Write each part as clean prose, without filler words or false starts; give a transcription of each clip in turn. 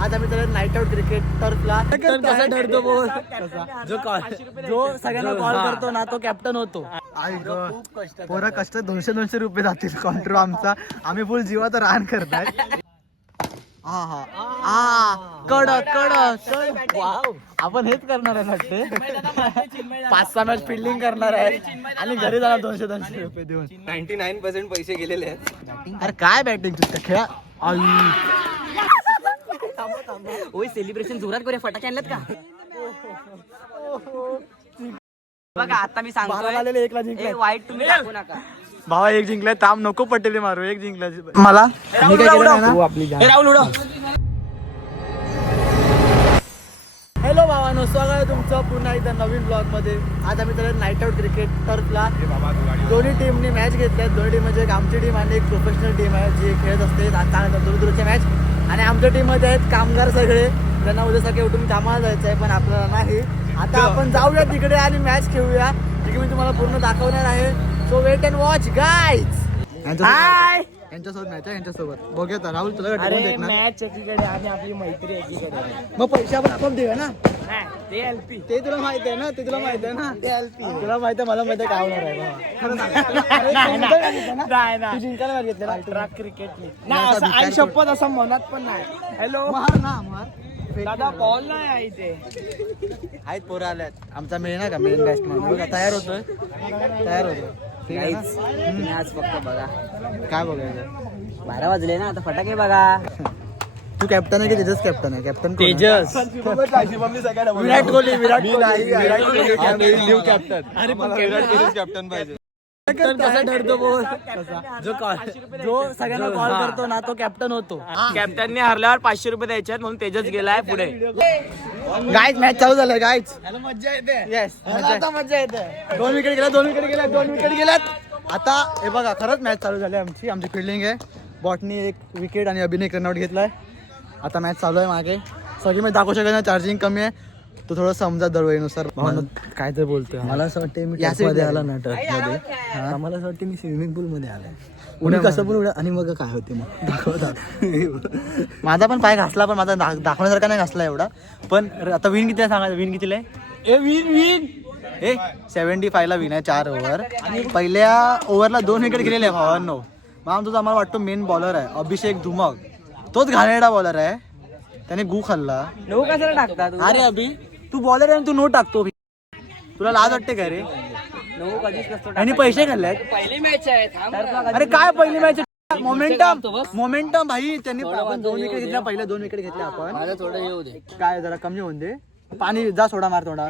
आज आम्ही त्याला नाईट आउट क्रिकेट टर्फला कसा ठरतो बोल जो सगळ्यांना कॉल करतो ना तो कॅप्टन होतो. पोरा कष्ट 200 रुपये जातील कॉन्ट्रो आमचा. आम्ही फुल जीवात रान करताय. कडक आपण हेच करणार आहे वाटते. 5-6 मॅच फिल्डिंग करणार आहे आणि घरी जाणार 200 रुपये देऊन. 99% पैसे गेलेले आहेत. अरे काय बॅटिंग तुझ्या खेळा. ओय सेलिब्रेशन जोरात करूया. फटाके आणलेत का बघा. आता मी सांगतोय 1 ला जिंकले. वाईट तुम्ही टाकू नका. भावा 1 जिंकलाय. ताम नको पटेल मारू. 1 जिंकलाय मला. मी काय केलं ना. राहुल उडव. हॅलो भावानो, स्वागत आहे तुमचं पुन्हा एकदा नवीन ब्लॉग मध्ये. आज आम्ही त्याला नाईट आउट क्रिकेट टर्फला दोन्ही टीमनी मॅच घेतल्यात. दोन्ही टीम म्हणजे एक आमची टीम आणि एक प्रोफेशनल टीम आहे जी खेळत असते चांगल्या दूरदूरच्या मॅच. आणि आमच्या टीममध्ये आहेत कामगार सगळे, त्यांना उद्या सकाळी उठून कामाला जायचं आहे पण आपल्याला नाही. आता आपण जाऊया तिकडे आणि मॅच खेळूया, जी की मी तुम्हाला पूर्ण दाखवणार आहे. So wait and watch guys. Hi. यांच्यासोबत मॅच आहे. यांच्यासोबत बघूया. राहुल तुला मॅच एकीकडे आणि आपली मैत्री एकीकडे. मग पैसे आपण देऊया ना. ते एलपी. ते तुला माहित आहे ना. ते तुला माहित आहे ना. ते एलपी तुला माहित आहे. मला माहित आहे काय होणार आहे. खरं नाही जिंकायला घेतलेला अल्ट्रा क्रिकेट आई शपथ असं म्हणत पण नाही. हॅलो महार ना महार दादा बॉल नाही आहे इथे. आहेत पोरं आल्यात. आमचा मेन आहे का मेन बॅट्समॅन तयार होतोय. आज फक्त बघा काय बघायचं. 12 वाजले ना आता. फटाके बघा. तू कॅप्टन आहे की तेजस कॅप्टन आहे. Captain Tejas. Virat Kohli. Virat Kohli new captain. अरे पण विराट कोहली कॅप्टन पाहिजे. कसा ठरतो बोल. जो सगळ्यांना कॉल करतो ना तो कॅप्टन होतो. कॅप्टनने हरल्यावर 500 रुपये द्यायचे म्हणून तेजस गेलाय पुढे. गाईज मॅच चालू झालाय गाईज. मज्जा येते. येस आता मज्जा येते. 2 विकेट गेल्या. 2 विकेट गेल्यात. आता हे बघा खरंच मॅच चालू झाली आमची फिल्डिंग आहे. बॉटनी 1 विकेट आणि अभिनय रनआउट घेतलाय. आता मॅच चालू आहे मागे. सगळी मॅच दाखवू शकत नाही. चार्जिंग कमी आहे. तो थोडं समजा दरवेळीनुसार. काय तर बोलतोय. मला असं वाटतं मी या मध्ये side आला ना टर्फमध्ये. मला असं वाटतं मी स्विमिंग पूल मध्ये आलाय. उड्या कसं पण उड्या आणि मग काय होते मग दाखवतात. माझा पण पाय घासला पण माझा दाखवण्यासारखा नाही घासला एवढा. पण आता विन किती आहे सांगा. विन कितीला आहे. विन 75 ला विन आहे 4 ओव्हर. पहिल्या ओव्हरला 2 विकेट गेलेले आहे भावांनो. मग तुझा आम्हाला वाटतो मेन बॉलर आहे अभिषेक धुमक. तोच घाणेरडा बॉलर आहे. त्याने गू खाल्ला. नो कशाला टाकतात. अरे अभि तू बॉलर आहे तू नो टाकतो. तुला लाज वाटते का रे. नो कधीच नसतो. आणि पैसे खाल्ले. पहिली मॅच आहे. अरे काय पहिली मॅच. मोमेंटम भाई. त्यांनी आपण 2 विकेट घेतल्या. पहिल्या 2 विकेट घेतल्या आपण. थोडं येऊ दे. काय जरा कमी होऊन दे. पाणी जा सोडा मार थोडा.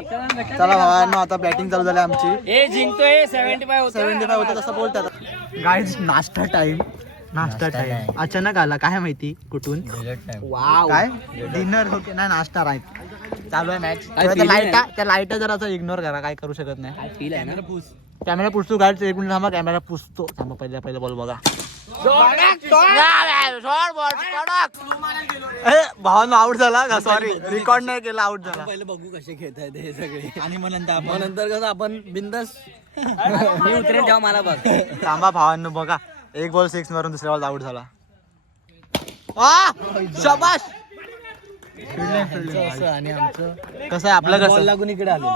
चला भावांनो आता बॅटिंग चालू झाली आमची. हे जिंकतोय 75 होतं तसं बोलतात. गाईज नाश्ता टाइम. अचानक आला काय माहिती कुठून. वाव. काय डिनर ओके नाही नाश्ता राईट. चालू आहे मॅच. त्या लाईट जरा इग्नोर करा. काय करू शकत नाही. फील आहे ना. कॅमेरा पुसतो गाईड. 1 मिनिट थांबा. कॅमेरा पुसतो. थांबा पहिला बॉल बघा. भावांनो आउट झाला का. सॉरी रेकॉर्ड नाही केला. आउट झाला. पहिले बघू कसे खेळतायत हे सगळे आणि मग नंतर कसं आपण बिंदास. मी उतरेल जेव्हा मला बघ. थांबा भावांनो बघा. 1 बॉल 6 मारून दुसऱ्या बॉल आउट झाला. शाबाश. आणि आमचं कसं आहे आपलं बॉल कसं लागून इकडे आले.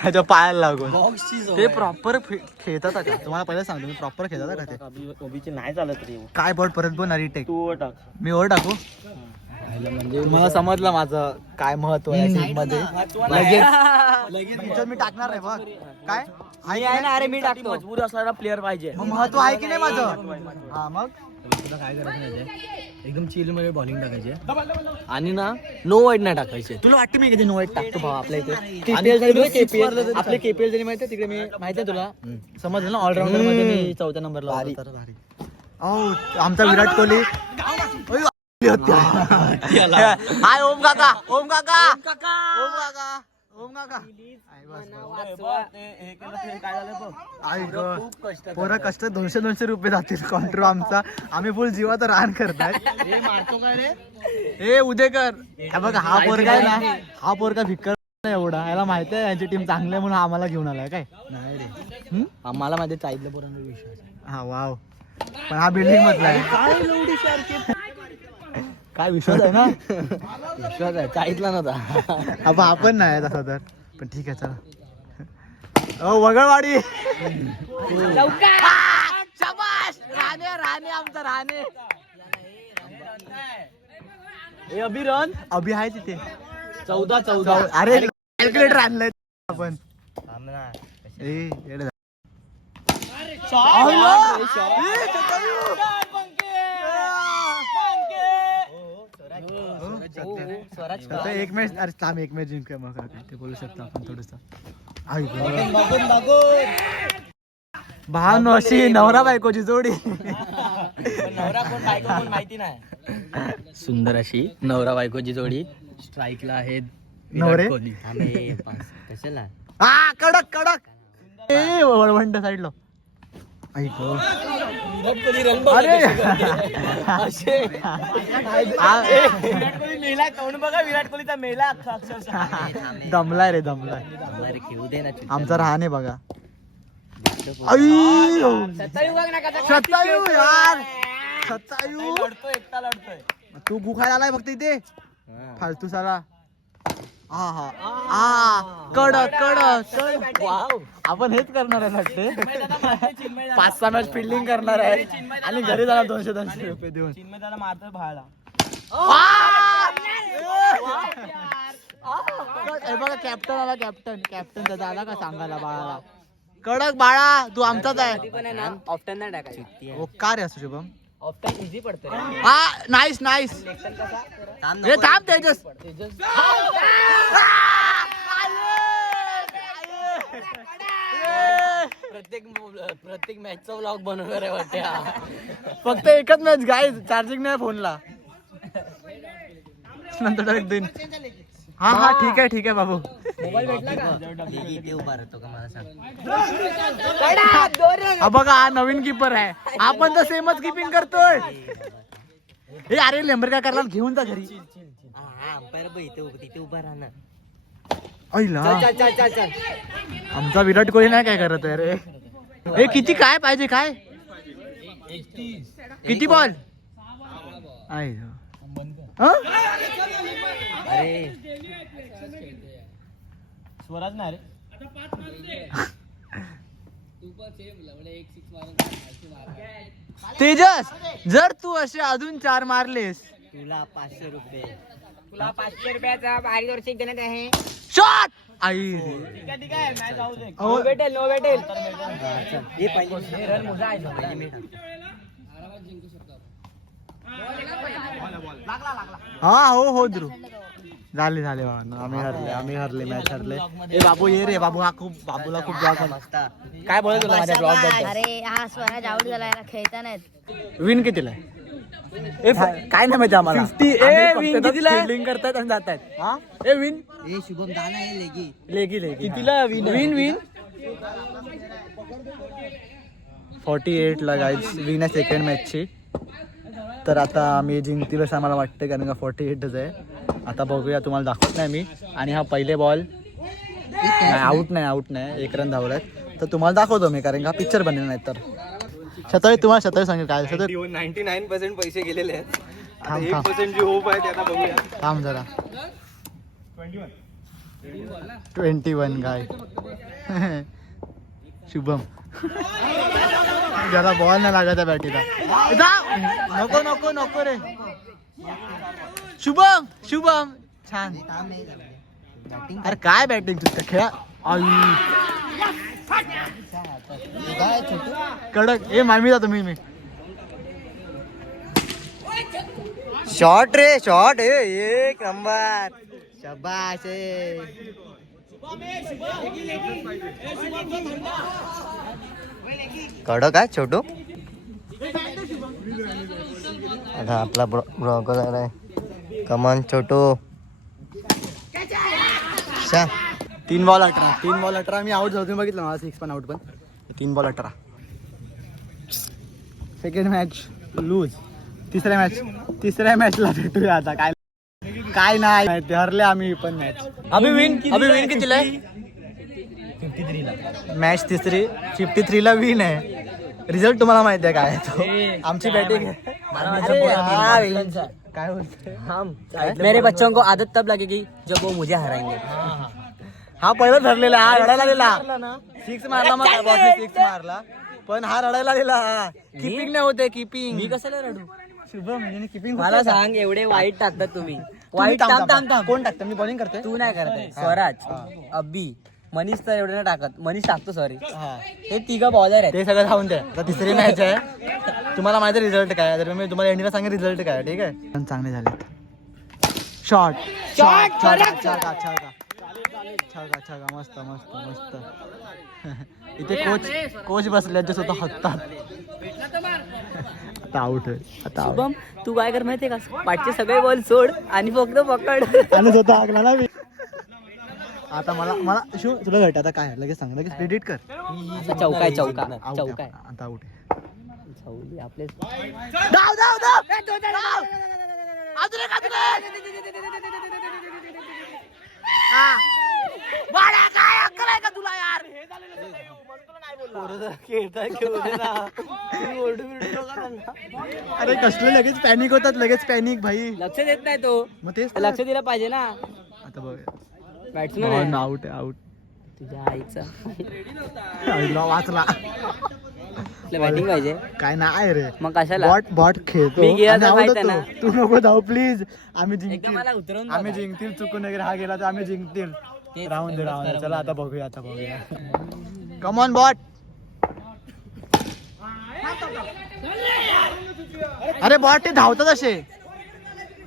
ह्याच्या पायाला लागून. बॉक्सची ते प्रॉपर खेळतात का. तुम्हाला पहिलं सांगतो मी प्रॉपर खेळतात का ते. ओबीचे नाही चालत रे. काय बॉल परत बोल टेक. तू टाक. मी ओव्हर टाकू. म्हणजे मला समजलं माझं काय महत्व आहे मध्ये. लगेच मी टाकणार आहे बघ. काय आहे ना. अरे मी टाकतो. मजबूत असणारा प्लेअर पाहिजे. मग महत्व आहे की नाही माझं. हा मग तुला काय करायचं माहितीये. एकदम चिल मध्ये बॉलिंग टाकायची आणि ना नो वाईट नाही टाकायचे. तुला वाटतं मी कधी नो वाईट टाकतो भाऊ आपल्या इथे. केपीएल आपले केपीएल जरी माहिती तिकडे मी माहिती आहे तुला. समजलं ना ऑलराऊंडर मध्ये मी 4थ्या नंबरला. आमचा विराट कोहली. हाय ओम काका. ओम काका. पोरा कष्ट 200 रुपये जातील कॉन्ट्रो आमचा. आम्ही फुल जीवात रान करताय. हे उदेकर बघा. हा पोरगा आहे ना. हा पोरगा भिक्कर नाही एवढा. याला माहिती आहे यांची टीम चांगली आहे म्हणून आम्हाला घेऊन आलाय. काय नाही रे. आम्हाला मध्ये चाईतल्या पोरांवर विश्वास आहे. हा वाव. पण हा बिल्डिंग मधला आहे. काय विश्वास आहे ना विश्वास आहे चाळीतला नव्हता. अब आपण नाही तसा तर पण ठीक आहे चला. वगळवाडी राणे आमचा राणे अभिरन अभि आहे तिथे 14 अरे कॅल्क्युलेटर आणलंय आपण ए येडे झालं. आता एक मॅच अरे थांब एक मॅच जिंकूया मग काय ते बोलू शकतो आपण थोडस. भान अशी नवरा बायकोची जोडी नवरा कोण बायको कोण माहिती नाही. सुंदर अशी नवरा बायकोची जोडी स्ट्राईकला आहेत नवरे? विराट कोहली. कशाला हा कडक कडक ए वळवंड साईडला ऐक अरे विराट कोहली मेला कोण बघा विराट कोहलीचा मेला अक्षरशः. दमलाय रे दमलाय. खेळू दे ना. आमचा राहणे बघा. अय्यो. शतायू यार शतायू लढतोय एकटा लढतोय. तू गुखायला आलाय फक्त इथे फालतू साला. हा हा हा कडक कडक आपण हेच करणार आहे वाटते. 5-6 मॅच फिल्डिंग करणार आहे आणि घरी जाणार 200-200 रुपये देऊन. चिन्मय त्याला मारतोय भाळला. हे बघा कॅप्टन आला कॅप्टन कॅप्टन त्याचा आला का सांगायला बाळाला कडक बाळा तू आमचाच आहे. ऑप्शन नाही टाकायचं. ओ का रे असू शुभम. ऑप्शन इझी पडतोय. हा नाईस नाईस हे थांब तेजस. प्रत्येक मॅचचा व्लॉग बनवणार आहे वाटते हा. फक्त एकच मॅच गाय चार्जिंग नाही फोनला नंतर डायरेक्ट देईन. हा हा ठीक आहे बाबू. मोबाईल भेटला का? इथे उभा राहतो का मला सांग. हा बघा हा नवीन किपर आहे. आपण तर सेमच किपिंग करतोय. हे अरे लेंबर काय करला घेऊन जा घरी. अंपायर तिथे उभा राहणार. ऐला चल. आमचा विराट कोहली नाही काय करत आहे रे. हे किती काय पाहिजे काय किती बॉल आहे अरे स्वराज नाही रे. तेजस जर तू असे अजून 4 मारलेस तुला 500 रुपये. तुला 500 रुपयाचा पारितोषिक देण्यात आहे. शॉट आई ठीक आहे मॅच जाऊ दे. अहो. नो भेटेल नो भेटेल. हे पहिले रन मोजा आहे. पहिले मी टाकतो. हा हो ध्रुव झाले बाबा आम्ही हरले मॅच हरले. ए बाबू ये रे बाबू हा खूप बाबूला खूप ब्लॉग मस्त. काय बोलत तुला माझ्या ब्लॉग बद्दल. अरे हा स्वराज आउट झाला खेळता नाहीत. विन कितीला काय नाही माहिती आम्हाला. 50 win कितीला आहे? फील्डिंग करतायत आणि जातायत. हा ए विन ए शुभम दाना आहे लेगी. लेगी कितीला विन 48 ला गाईज विन आहे सेकंड मॅचची. तर आता आम्ही जिंकतील असं आम्हाला वाटतं कारण का 48च आहे. आता बघूया तुम्हाला दाखवत नाही मी. आणि हा पहिले बॉल आऊट नाही 1 रन धावलाय. तर तुम्हाला दाखवतो मी कारण का पिक्चर बनेल नाही तर. तुम्हाला शतायू सांगेल काय 99% पैसे गेलेले आहेत. आता थांब. 1% जी होप आहे ते आता बघूया. थांब जरा 21 गाय शुभम जरा बॉल नाही लागत आहे बॅटीला. नको रे शुभम छान. अरे काय बॅटिंग तुझं खेळा आई कडक. ए मामी जातो मी शॉट रे शॉट. एक नंबर शाबाश. कडक आहे छोटू. आता आपला ब्लॉगर आहे. कमान छोटू. 3 बॉल 18 मी आउट झालो. तुम्ही बघितलं मला 6 पण आउट पण 3 बॉल 18. Second match loose. तिसऱ्या मॅचला भेटूया आता. काय नाही माहिती हरले आम्ही पण मॅच. अभि विन कितीला आहे? 53 ला. मॅच तिसरी 53 ला विन आहे. रिझल्ट तुम्हाला माहिती आहे काय आहे तो. आमची बॅटिंग काय बोलतोय मेरे बच्चों को आदत तब लगेगी जब वो मुझे हराएंगे. हा पहिला ठरलेला, हा रडायला दिला. 6 मारला मग बॉसने 6 मारला, पण हा रडायला दिला. किपिंग नाही होते, किपिंग. मी कशाला रडू? शुभम म्हणजे किपिंग. मला सांग, एवढे वाईट टाकतात तुम्ही. वाईट थांब. कोण टाकतं? मी बॉलिंग करते. तू नाही करत. स्वराज, अब्बी, मनीष तर एवढे नाही टाकत. मनीष टाकतो, सॉरी. हे तिघं बॉलर आहेत. ते सगळं खाऊन द्या. आता तिसरी मॅच आहे, तुम्हाला माहिती रिझल्ट काय, तर मी तुम्हाला एंडिंगला सांगेन रिझल्ट काय. ठीक आहे, पण चांगले झाले. शॉट मस्त मस्त मस्त. इथे कोच बसले जे स्वतः हत्तात. आता आउट आहे, आता out. शुभम, तू काय कर माहितीये का? पाठचे सगळे बॉल सोड आणि फक्त पकड. आणि स्वतः हाकला ना मी. आता मला शिव तुला भेट आता काय लगेच सांग, लगेच क्रेडिट कर. चौका आहे. आता आउट आहे. चौली आपले. धाव धाव धाव. अजून एक. बाळा, काय अक्कल आहे का तुला यार? अरे कसले लगेच पॅनिक होतात, लगेच पॅनिक भाई. लक्ष देत नाही तो. मग तेच लक्ष दिलं पाहिजे ना. आता बघ, बॅट्समॅन आउट आहे, आउट. तुझ्या आईचा. वाचला. बॅटिंग पाहिजे. काय नाही रे, मग कशाला? बॉट खेळतो मी गेला तर आणि माहित out आहे ना. होतो. तू नको धाव प्लीज. आम्ही एकदा जिंकतील, मला उतरवून आम्ही बघा. जिंकतील. चुकून वगैरे हा गेला तर आम्ही जिंकतील. तेच राहून दे, एवढंच राहून दे. करा चला मला. आता बघूया. Come on bot. अरे बॉट ते धावतात असे.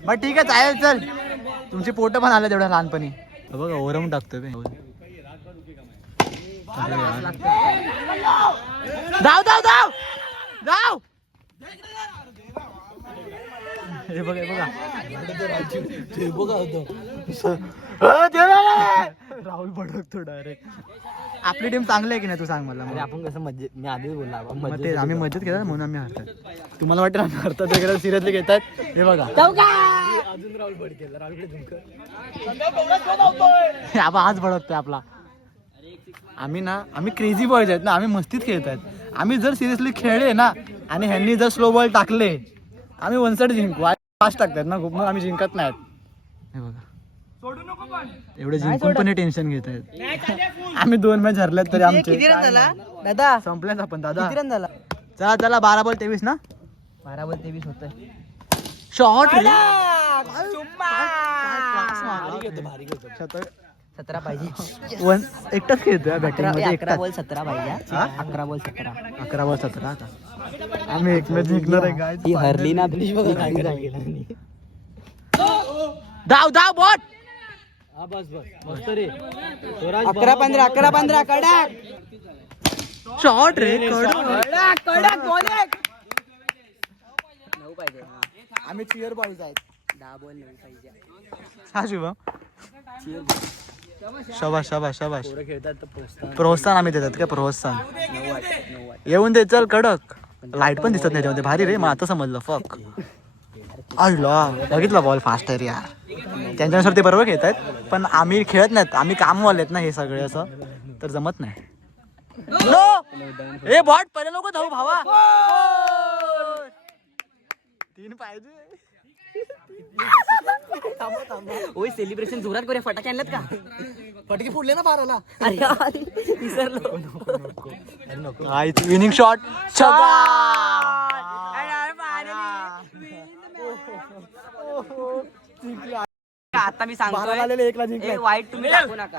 बट ठीक आहे, चालेल. चल, तुमची पोट पण आले तेवढ्या लहानपणी. बघा ओरम टाकतोय बे. धाव धाव धाव धाव. हे बघा, हे बघा. राहुल भडकतो डायरेक्ट. आपली टीम चांगली आहे की नाही तू सांग मला. आपण कसं मज्जा, मी आधीच बोलला मग ते आम्ही मजेत घेतात म्हणून आम्ही हरतात. तुम्हाला वाटतं आम्ही हरतात वगैरे सिरियसली घेतात? हे बघा, अजून राहुल भडकेल. आपण आज भडकतोय आपला. आम्ही क्रेझी बॉयज आहेत ना, आम्ही मस्तीत खेळतात. आम्ही जर सिरियसली खेळले ना आणि ह्यांनी जर स्लो बॉल टाकले, आम्ही 1 साइड जिंकू. फास्ट टाकतात ना खूप, मग आम्ही जिंकत नाहीत. हे बघा, एवढे जिंकून पण टेन्शन घेत आहेत. आम्ही 2 मॅच हरल्यात तरी आमचे दादा संपल्याच. आपण दादा किती रन झाला? चला 12 बॉल 23 ना. 12 बॉल 23 होत. शॉट 17 पाहिजे. एकटाच खेळतोय बॅटिंग मध्ये. 11 बॉल 17 पाहिजे. 11 बॉल 17. 11 बॉल 17 का? आम्ही एक मॅच जिंकणार आहे काय? ही हरली ना. धाव धाव बॉट. 11-15 11-15 कडक. शॉट रे, कडक बॉल. 9 पाहिजे. आम्ही चिअर बॉयज आहेत. 10 बॉल 9 पाहिजे. हा शुभम, शाबाश शाबाश शाबाश. प्रोत्साहन आम्ही देतात का? प्रोत्साहन येऊन दे. चल कडक. लाईट पण दिसत नाही त्यामध्ये. भारी रे. मग आता समजलं. फक आयला बघितला बॉल फास्ट आहे रे यार. त्यांच्यानुसार ते बरोबर खेळत आहेत, पण आम्ही खेळत नाहीत. आम्ही कामवाले आहेत ना हे सगळे, असं तर जमत नाही. ए बॉट पहिले नको धावू भावा. 3 पाहिजे. ओय सेलिब्रेशन जोरात करूया. फटाके आणल्यात का? फटके फुटले ना 12ला. अरे विसरलो. Winning shot. आता मी सांगतोय 1ला जिंकले. वाईट तुम्ही टाकू नका.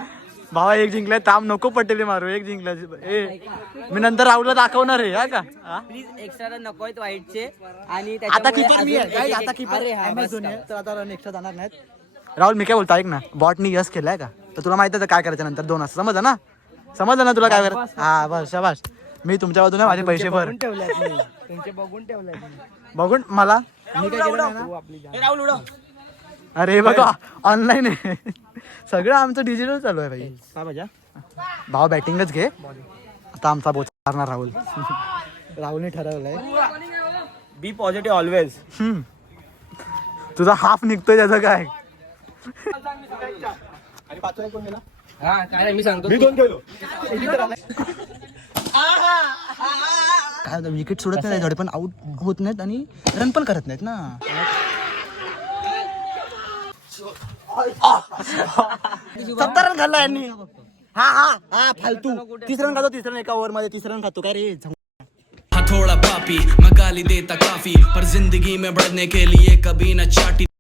भावा 1 जिंकलाय. ताम नको पटेले मारू. 1 जिंकलाय. मी नंतर राहुलला दाखवणार आहे. हा का? प्लीज एक्स्ट्रा रन नको आहेत वाईटचे. आणि आता त्याच्यामुळे किपर मी अजून आहे. एक- आता किपर अरे हा, MS बस धोनी का. आहे, तर आता रन एक्स्ट्रा जाणार नाहीत. राहुल मी काय बोलतो ऐक ना, बॉटनी यस केलाय का? तर तुला माहिती आहे काय करायचं नंतर 2 असं समजलं ना? समजलं ना तुला काय करायचं? हा बस शाबाश. मी तुमच्या बाजूने माझे पैसे भर. तुमचे बघून ठेवलंय. बघून मला मी काय केलं नाही ना. अरे बघा ऑनलाईन आहे सगळं. आमचं डिजिटल चालू आहे भाई. हा माझ्या भाव बॅटिंगच घे. आता आमचा बोच मारणार राहुल. राहुलने ठरवलंय. बी पॉझिटिव्ह ऑलवेज. तुझा हाफ निघतोय त्याचं काय? काय मी सांगतो. विकेट सोडत नाही थोडे, पण आउट होत नाहीत आणि रन पण करत नाहीत ना. 70 रन खाल्ला यांनी. हा फालतू. तिसरा रन खातो, तिसरा एका ओव्हर मध्ये 3 रन खातो काय रे. थोड़ा पापी मैं गाली देता काफी पर जिंदगी में बढ़ने के लिए कभी न चाटी